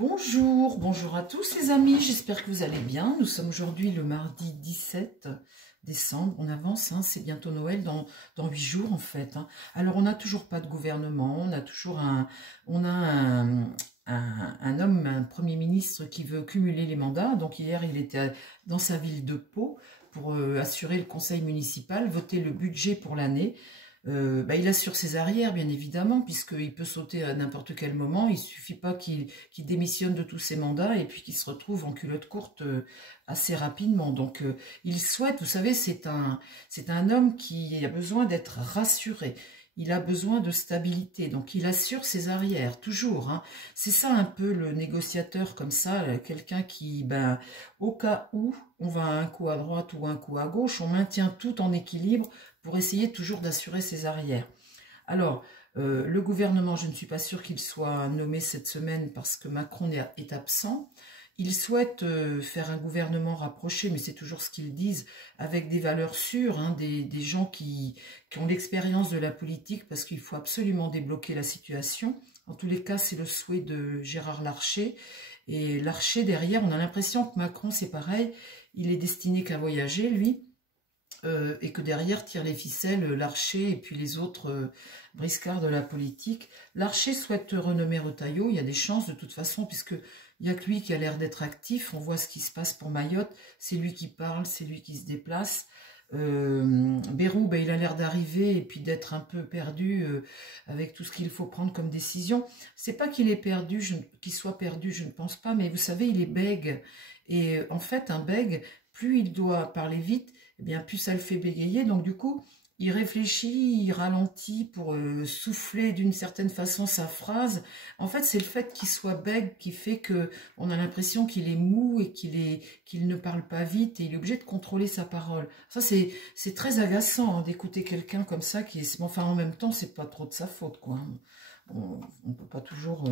Bonjour, bonjour à tous les amis, j'espère que vous allez bien. Nous sommes aujourd'hui le mardi 17 décembre, on avance, hein, c'est bientôt Noël dans 8 jours en fait. Hein. Alors on n'a toujours pas de gouvernement, on a toujours un homme, un premier ministre qui veut cumuler les mandats. Donc hier il était dans sa ville de Pau pour assurer le conseil municipal, voter le budget pour l'année. Il assure ses arrières, bien évidemment, puisqu'il peut sauter à n'importe quel moment. Il ne suffit pas qu'il démissionne de tous ses mandats et puis qu'il se retrouve en culotte courte assez rapidement. Donc, il souhaite, vous savez, c'est un homme qui a besoin d'être rassuré. Il a besoin de stabilité, donc il assure ses arrières, toujours. Hein. C'est ça un peu le négociateur comme ça, quelqu'un qui, au cas où on va un coup à droite ou un coup à gauche, on maintient tout en équilibre pour essayer toujours d'assurer ses arrières. Alors, le gouvernement, je ne suis pas sûre qu'il soit nommé cette semaine parce que Macron est absent. Ils souhaitent faire un gouvernement rapproché, mais c'est toujours ce qu'ils disent, avec des valeurs sûres, hein, des gens qui ont l'expérience de la politique, parce qu'il faut absolument débloquer la situation. En tous les cas, c'est le souhait de Gérard Larcher. Et Larcher, derrière, on a l'impression que Macron, c'est pareil, il est destiné qu'à voyager, lui, et que derrière tire les ficelles Larcher et puis les autres briscards de la politique. Larcher souhaite renommer Retailleau, il y a des chances de toute façon, puisque il n'y a que lui qui a l'air d'être actif. On voit ce qui se passe pour Mayotte. C'est lui qui parle, c'est lui qui se déplace. Bayrou, il a l'air d'arriver et puis d'être un peu perdu avec tout ce qu'il faut prendre comme décision. C'est pas qu'il est perdu, qu'il soit perdu, je ne pense pas, mais vous savez, il est bègue. Et en fait, un bègue, plus il doit parler vite, eh bien, plus ça le fait bégayer. Donc du coup, il réfléchit, il ralentit pour souffler d'une certaine façon sa phrase. En fait, c'est le fait qu'il soit bègue qui fait que on a l'impression qu'il est mou et qu'il ne parle pas vite et il est obligé de contrôler sa parole. Ça, c'est très agaçant hein, d'écouter quelqu'un comme ça qui est... Enfin, en même temps, c'est pas trop de sa faute, quoi. On peut pas toujours...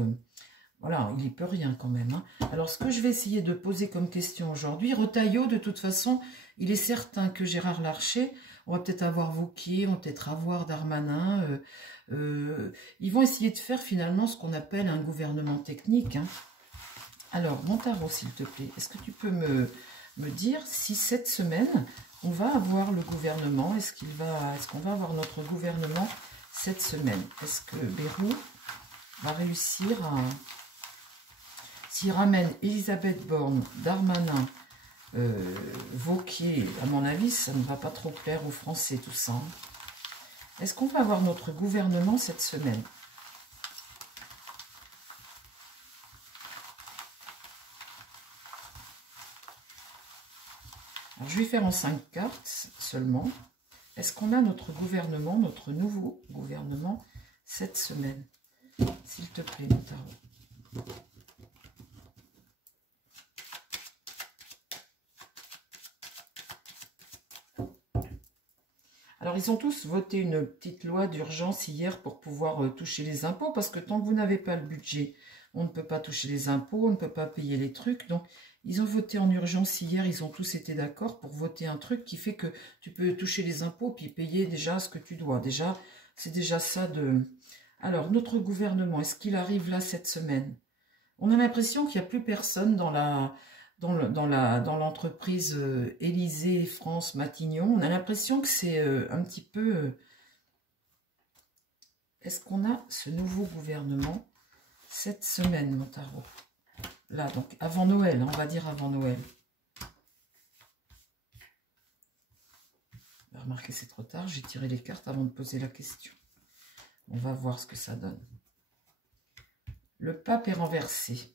Voilà, il n'y peut rien quand même. Hein. Alors, ce que je vais essayer de poser comme question aujourd'hui, Retailleau, de toute façon, il est certain que Gérard Larcher, on va peut-être avoir Wauquiez, on va peut-être avoir Darmanin, ils vont essayer de faire finalement ce qu'on appelle un gouvernement technique. Hein. Alors, Montaro, s'il te plaît, est-ce que tu peux me dire si cette semaine, on va avoir le gouvernement, est-ce qu'on va avoir notre gouvernement cette semaine? Est-ce que Bayrou va réussir à... S'il ramène Elisabeth Borne, Darmanin, Wauquiez, à mon avis, ça ne va pas trop plaire aux Français, tout ça. Est-ce qu'on va avoir notre gouvernement cette semaine? Alors, je vais faire en 5 cartes seulement. Est-ce qu'on a notre gouvernement, notre nouveau gouvernement, cette semaine? S'il te plaît, mon tarot. Alors, ils ont tous voté une petite loi d'urgence hier pour pouvoir toucher les impôts, parce que tant que vous n'avez pas le budget, on ne peut pas toucher les impôts, on ne peut pas payer les trucs. Donc, ils ont voté en urgence hier, ils ont tous été d'accord pour voter un truc qui fait que tu peux toucher les impôts puis payer déjà ce que tu dois. Déjà, c'est déjà ça de... Alors, notre gouvernement, est-ce qu'il arrive là cette semaine? On a l'impression qu'il n'y a plus personne dans l'entreprise Élysée France Matignon. On a l'impression que c'est un petit peu... Est-ce qu'on a ce nouveau gouvernement cette semaine, mon tarot? Là, donc, avant Noël, on va dire avant Noël. Remarquez, c'est trop tard, j'ai tiré les cartes avant de poser la question. On va voir ce que ça donne. Le pape est renversé.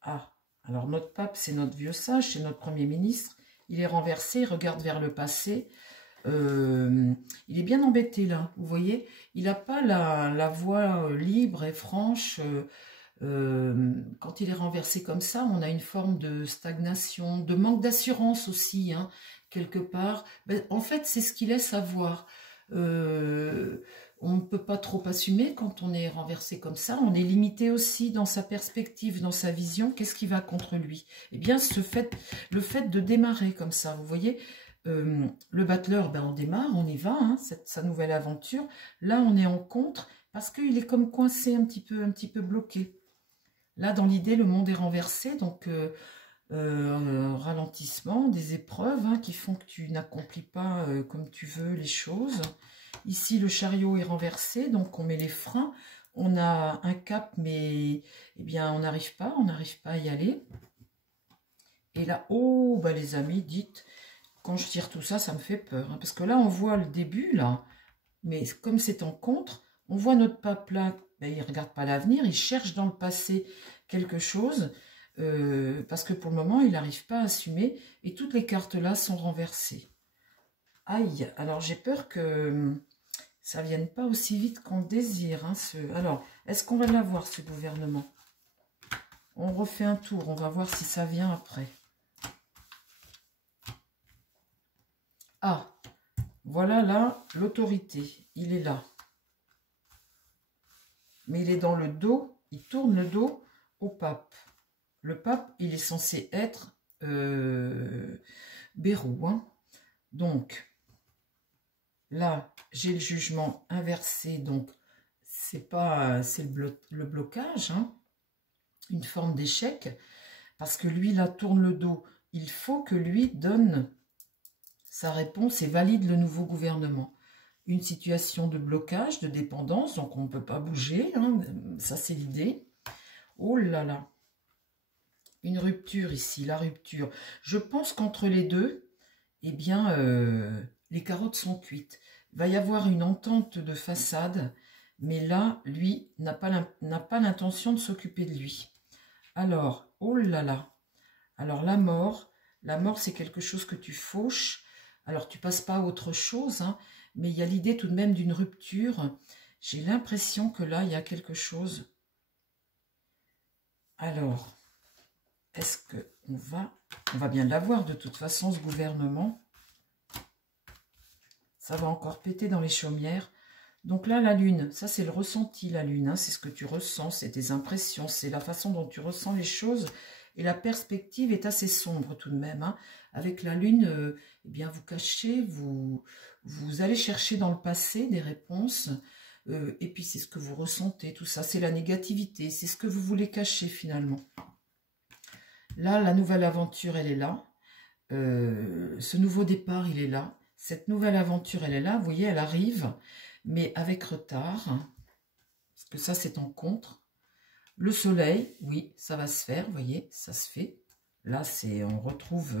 Ah, alors notre pape, c'est notre vieux sage, c'est notre premier ministre. Il est renversé, il regarde vers le passé. Il est bien embêté là, vous voyez. Il n'a pas la voix libre et franche. Quand il est renversé comme ça, on a une forme de stagnation, de manque d'assurance aussi, hein, quelque part. En fait, c'est ce qu'il laisse avoir. On ne peut pas trop assumer quand on est renversé comme ça. On est limité aussi dans sa perspective, dans sa vision. Qu'est-ce qui va contre lui? Eh bien, le fait de démarrer comme ça, vous voyez, le battleur, on démarre, on y va, hein, sa nouvelle aventure. Là, on est en contre parce qu'il est comme coincé un petit peu bloqué. Là, dans l'idée, le monde est renversé, donc ralentissement, des épreuves hein, qui font que tu n'accomplis pas comme tu veux les choses. Ici, le chariot est renversé, donc on met les freins. On a un cap, mais eh bien, on n'arrive pas à y aller. Et là, oh, bah les amis, dites, quand je tire tout ça, ça me fait peur. Hein, parce que là, on voit le début, là, mais comme c'est en contre, on voit notre pape là, ben, il ne regarde pas l'avenir, il cherche dans le passé quelque chose, parce que pour le moment, il n'arrive pas à assumer, et toutes les cartes là sont renversées. Aïe, alors j'ai peur que ça ne vienne pas aussi vite qu'on le désire. Hein, Alors, est-ce qu'on va l'avoir, ce gouvernement? On refait un tour, on va voir si ça vient après. Ah, voilà là, l'autorité, il est là. Mais il est dans le dos, il tourne le dos au pape. Le pape, il est censé être Bérou. Hein. Donc, là, j'ai le jugement inversé, donc c'est le blocage, hein, une forme d'échec, parce que lui, là, tourne le dos. Il faut que lui donne sa réponse et valide le nouveau gouvernement. Une situation de blocage, de dépendance, donc on ne peut pas bouger, hein, ça c'est l'idée. Oh là là, une rupture ici, la rupture. Je pense qu'entre les deux, eh bien, les carottes sont cuites. Il va y avoir une entente de façade, mais là, lui, n'a pas l'intention de s'occuper de lui. Alors, oh là là, alors la mort c'est quelque chose que tu fauches. Alors, tu passes pas à autre chose, hein, mais il y a l'idée tout de même d'une rupture. J'ai l'impression que là, il y a quelque chose. Alors, est-ce qu'on va bien l'avoir de toute façon, ce gouvernement. Ça va encore péter dans les chaumières. Donc là, la lune, ça c'est le ressenti, la lune. Hein, c'est ce que tu ressens, c'est tes impressions, c'est la façon dont tu ressens les choses. Et la perspective est assez sombre tout de même. Hein. Avec la lune, eh bien, vous cachez, vous allez chercher dans le passé des réponses. Et puis, c'est ce que vous ressentez, tout ça. C'est la négativité, c'est ce que vous voulez cacher finalement. Là, la nouvelle aventure, elle est là. Ce nouveau départ, il est là. Cette nouvelle aventure, elle est là. Vous voyez, elle arrive, mais avec retard. Parce que ça, c'est en contre. Le soleil, oui, ça va se faire, vous voyez, ça se fait. Là, on retrouve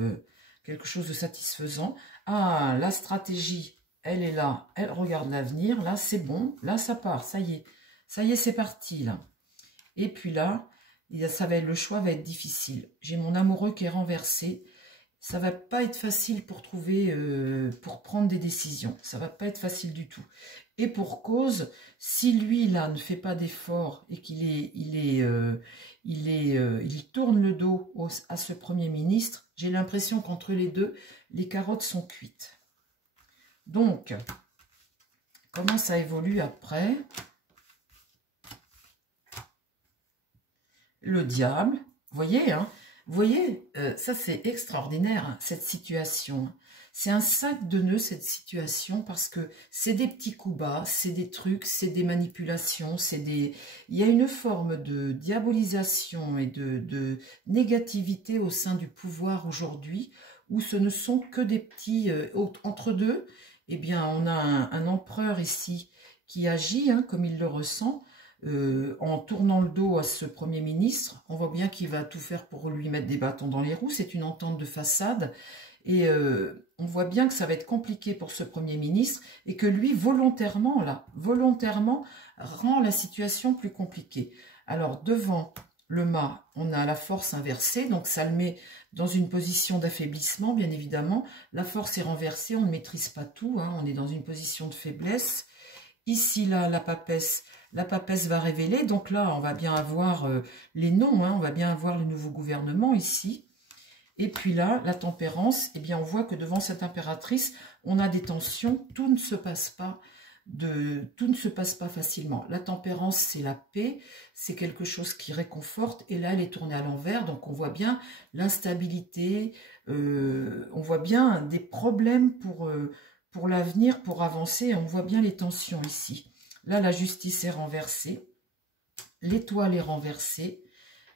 quelque chose de satisfaisant. Ah, la stratégie, elle est là, elle regarde l'avenir. Là, c'est bon, là, ça part, ça y est, c'est parti, là. Et puis là, le choix va être difficile. J'ai mon amoureux qui est renversé. Ça va pas être facile pour pour prendre des décisions. Ça va pas être facile du tout. Et pour cause, si lui là ne fait pas d'effort et il tourne le dos à ce Premier ministre, j'ai l'impression qu'entre les deux, les carottes sont cuites. Donc, comment ça évolue après? Le diable, vous voyez, hein? Vous voyez, ça c'est extraordinaire, hein, cette situation. C'est un sac de nœuds, cette situation, parce que c'est des petits coups bas, c'est des trucs, c'est des manipulations, il y a une forme de diabolisation et de négativité au sein du pouvoir aujourd'hui, où ce ne sont que des petits... entre deux, eh bien, on a un empereur ici qui agit, hein, comme il le ressent, en tournant le dos à ce Premier ministre. On voit bien qu'il va tout faire pour lui mettre des bâtons dans les roues. C'est une entente de façade. Et on voit bien que ça va être compliqué pour ce Premier ministre et que lui, volontairement, rend la situation plus compliquée. Alors, devant le mât, on a la force inversée. Donc, ça le met dans une position d'affaiblissement, bien évidemment. La force est renversée. On ne maîtrise pas tout. Hein, on est dans une position de faiblesse. Ici, là, la papesse va révéler. Donc là, on va bien avoir les noms, hein, on va bien avoir le nouveau gouvernement ici. Et puis là, la tempérance, eh bien, on voit que devant cette impératrice, on a des tensions, tout ne se passe pas facilement. La tempérance, c'est la paix, c'est quelque chose qui réconforte. Et là, elle est tournée à l'envers, donc on voit bien l'instabilité, on voit bien des problèmes pour l'avenir, pour avancer. On voit bien les tensions ici. Là, la justice est renversée. L'étoile est renversée.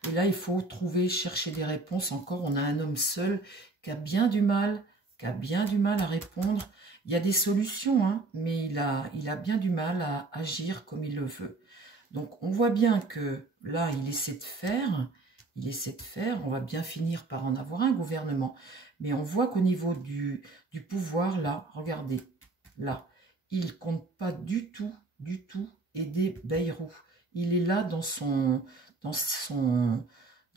Et là, il faut trouver, chercher des réponses. Encore, on a un homme seul qui a bien du mal, à répondre. Il y a des solutions, hein, mais il a bien du mal à agir comme il le veut. Donc, on voit bien que là, il essaie de faire, on va bien finir par en avoir un gouvernement. Mais on voit qu'au niveau du pouvoir, là, regardez, là, il ne compte pas du tout aider Bayrou. Il est là dans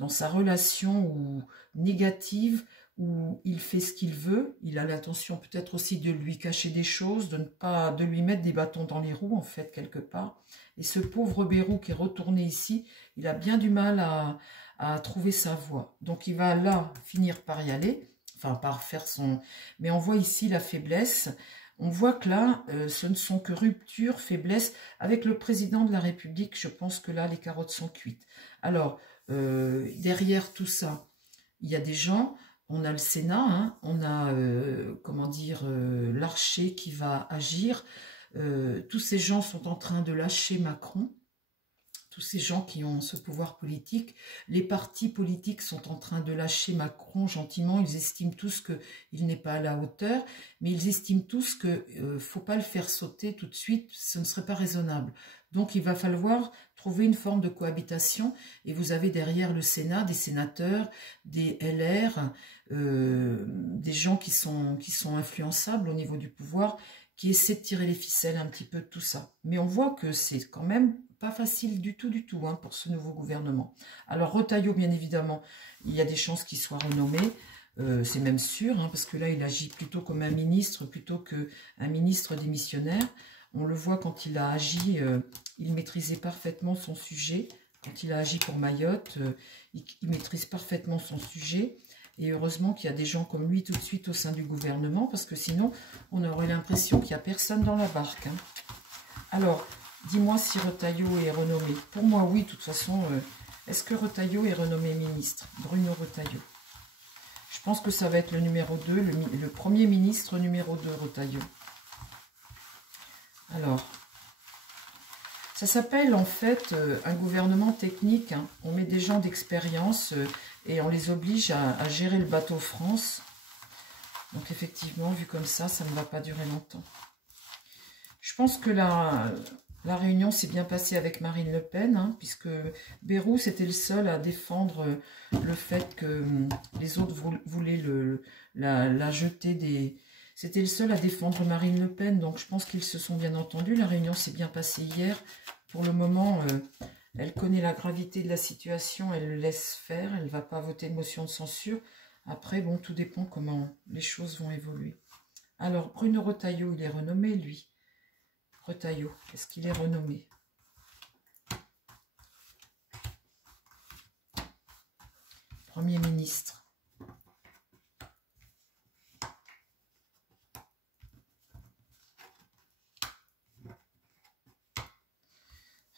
sa relation négative, où il fait ce qu'il veut. Il a l'intention peut-être aussi de lui cacher des choses, de lui mettre des bâtons dans les roues, en fait, quelque part. Et ce pauvre Bayrou qui est retourné ici, il a bien du mal à trouver sa voie. Donc il va là finir par y aller, enfin par faire son... Mais on voit ici la faiblesse. On voit que là, ce ne sont que rupture, faiblesse. Avec le président de la République, je pense que là, les carottes sont cuites. Alors, derrière tout ça, il y a des gens, on a le Sénat, hein, on a, comment dire, l'Archer qui va agir. Tous ces gens sont en train de lâcher Macron. Tous ces gens qui ont ce pouvoir politique, les partis politiques sont en train de lâcher Macron gentiment. Ils estiment tous qu'il n'est pas à la hauteur, mais ils estiment tous qu'il ne faut pas le faire sauter tout de suite, ce ne serait pas raisonnable. Donc il va falloir trouver une forme de cohabitation, et vous avez derrière le Sénat des sénateurs, des LR, des gens qui sont influençables au niveau du pouvoir, qui essaient de tirer les ficelles un petit peu de tout ça. Mais on voit que c'est quand même pas facile du tout, hein, pour ce nouveau gouvernement. Alors, Retailleau, bien évidemment, il y a des chances qu'il soit renommé, c'est même sûr, hein, parce que là, il agit plutôt comme un ministre, plutôt qu'un ministre démissionnaire. On le voit quand il a agi, il maîtrisait parfaitement son sujet. Quand il a agi pour Mayotte, il maîtrise parfaitement son sujet. Et heureusement qu'il y a des gens comme lui tout de suite au sein du gouvernement, parce que sinon, on aurait l'impression qu'il n'y a personne dans la barque, hein. Alors, dis-moi si Retailleau est renommé. Pour moi, oui, de toute façon. Est-ce que Retailleau est renommé ministre? Bruno Retailleau. Je pense que ça va être le numéro 2, le premier ministre numéro 2, Retailleau. Alors, ça s'appelle en fait un gouvernement technique, hein. On met des gens d'expérience et on les oblige à gérer le bateau France. Donc effectivement, vu comme ça ne va pas durer longtemps. Je pense que la réunion s'est bien passée avec Marine Le Pen, hein, puisque Bayrou, c'était le seul à défendre le fait que les autres voulaient la jeter des... C'était le seul à défendre Marine Le Pen, donc je pense qu'ils se sont bien entendus. La réunion s'est bien passée hier. Pour le moment, elle connaît la gravité de la situation, elle le laisse faire, elle ne va pas voter de motion de censure. Après, bon, tout dépend comment les choses vont évoluer. Alors, Bruno Retailleau, il est renommé, lui. Retailleau, est-ce qu'il est renommé? Premier ministre.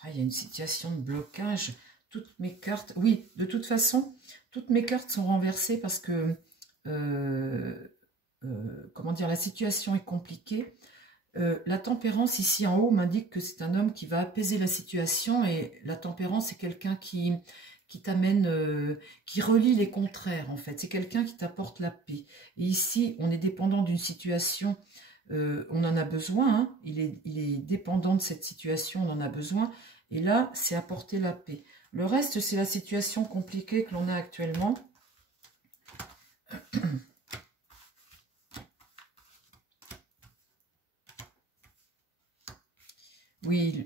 Ah, il y a une situation de blocage. Toutes mes cartes... Oui, de toute façon, toutes mes cartes sont renversées parce que... comment dire, la situation est compliquée. La tempérance ici en haut m'indique que c'est un homme qui va apaiser la situation, et la tempérance, c'est quelqu'un qui t'amène, qui relie les contraires en fait. C'est quelqu'un qui t'apporte la paix. Et ici, on est dépendant d'une situation, on en a besoin, hein, il est dépendant de cette situation, on en a besoin. Et là, c'est apporter la paix. Le reste, c'est la situation compliquée que l'on a actuellement. Oui,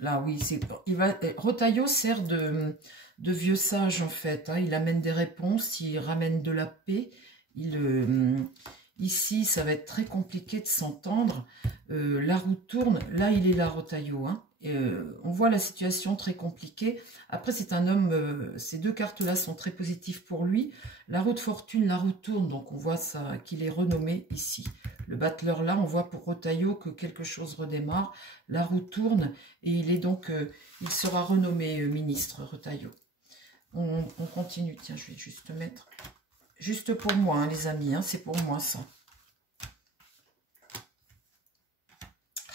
là, oui, Retailleau sert de vieux sage, en fait, hein. Il amène des réponses, il ramène de la paix. Ici, ça va être très compliqué de s'entendre. La roue tourne. Là, il est là, Retailleau, hein. On voit la situation très compliquée. Après, c'est un homme, ces deux cartes-là sont très positives pour lui. La roue de fortune, la roue tourne, donc on voit ça qu'il est renommé ici. Le battleur là, on voit pour Retailleau que quelque chose redémarre. La roue tourne et il est donc, il sera renommé ministre, Retailleau. On continue. Tiens, je vais juste mettre, juste pour moi, hein, les amis, hein, c'est pour moi ça.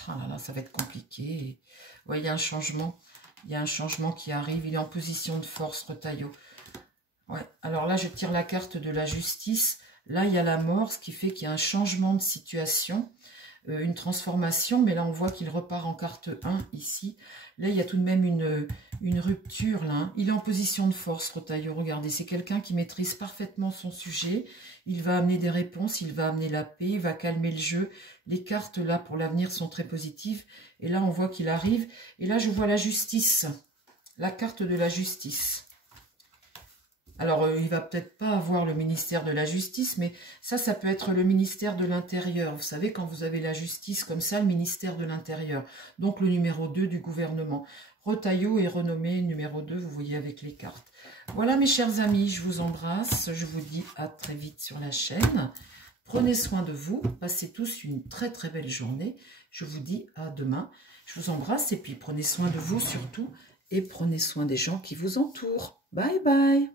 Ah là là, ça va être compliqué. Ouais, il y a un changement. Il y a un changement qui arrive. Il est en position de force, Retailleau. Ouais. Alors là, je tire la carte de la justice. Là, il y a la mort, ce qui fait qu'il y a un changement de situation, une transformation. Mais là, on voit qu'il repart en carte 1 ici. Là, il y a tout de même une rupture. Là, hein. Il est en position de force, Retailleau. Regardez, c'est quelqu'un qui maîtrise parfaitement son sujet. Il va amener des réponses, il va amener la paix, il va calmer le jeu. Les cartes, là, pour l'avenir, sont très positives. Et là, on voit qu'il arrive. Et là, je vois la justice. La carte de la justice. Alors, il va peut-être pas avoir le ministère de la Justice, mais ça peut être le ministère de l'Intérieur. Vous savez, quand vous avez la justice comme ça, le ministère de l'Intérieur. Donc, le numéro 2 du gouvernement. Retailleau est renommé numéro 2, vous voyez avec les cartes. Voilà, mes chers amis, je vous embrasse. Je vous dis à très vite sur la chaîne. Prenez soin de vous. Passez tous une très très belle journée. Je vous dis à demain. Je vous embrasse et puis prenez soin de vous surtout. Et prenez soin des gens qui vous entourent. Bye bye.